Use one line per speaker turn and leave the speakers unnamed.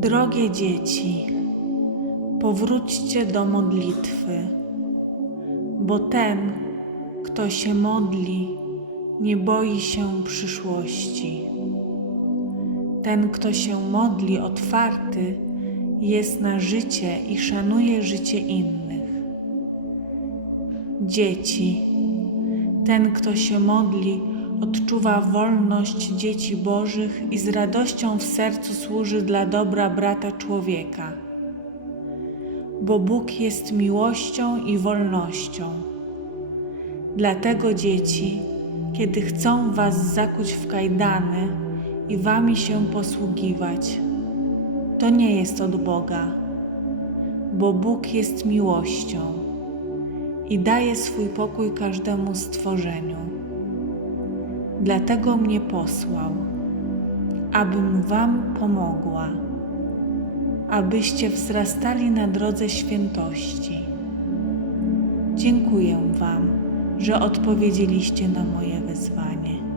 Drogie dzieci, powróćcie do modlitwy, bo ten, kto się modli, nie boi się przyszłości. Ten, kto się modli otwarty, jest na życie i szanuje życie innych. Dzieci, ten, kto się modli, odczuwa wolność dzieci Bożych i z radością w sercu służy dla dobra brata człowieka. Bo Bóg jest miłością i wolnością. Dlatego dzieci, kiedy chcą was zakuć w kajdany i wami się posługiwać, to nie jest od Boga, bo Bóg jest miłością i daje swój pokój każdemu stworzeniu. Dlatego mnie posłał, abym Wam pomogła, abyście wzrastali na drodze świętości. Dziękuję Wam, że odpowiedzieliście na moje wezwanie.